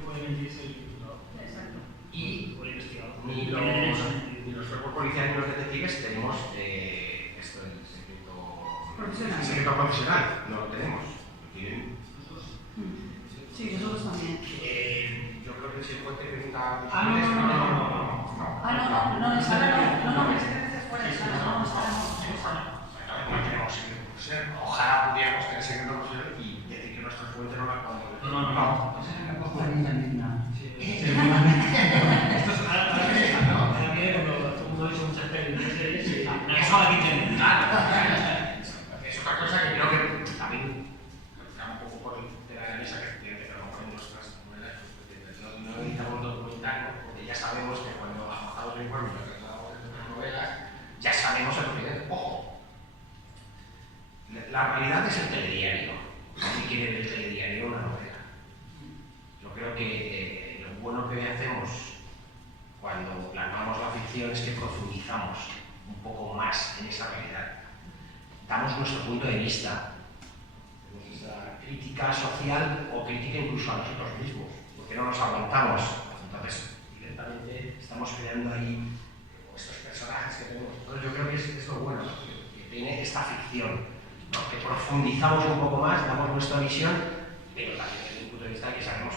puede emitirse el titulado. Exacto. Y por investigador. Ni los cuerpos policiales ni los detectives tenemos esto del secreto Profesional. El secreto profesional, no lo tenemos. Lo tienen. Sí, nosotros también. Yo creo que si el juez te pregunta. Ah, no, es ahora no, pensé que después fuera de sala, no, No tenemos secreto profesional. Ojalá pudiéramos tener secreto profesional y decir que nuestra fuente no la cuando. No. Esa es la cosa misma. Esto es ahora viene cuando todo el mundo ha hecho muchas pelis y eso la quiten. Es otra cosa que creo que también un poco por de la mesa que a lo mejor en nuestras novelas no editamos documental, porque ya sabemos que cuando avanzamos el informe y lo trasladamos en nuestras novelas, ya sabemos el procedimiento. Ojo, la realidad es el telediario. Si quiere el telediario una novela. Yo creo que lo bueno que hacemos cuando plasmamos la ficción es que profundizamos un poco más en esa realidad. Damos nuestro punto de vista, nuestra crítica social o crítica incluso a nosotros mismos, porque no nos aguantamos. Entonces, directamente estamos creando ahí estos personajes que tenemos. Entonces, yo creo que es lo bueno que tiene esta ficción, ¿no? Que profundizamos un poco más, damos nuestra visión, pero también desde un punto de vista que sabemos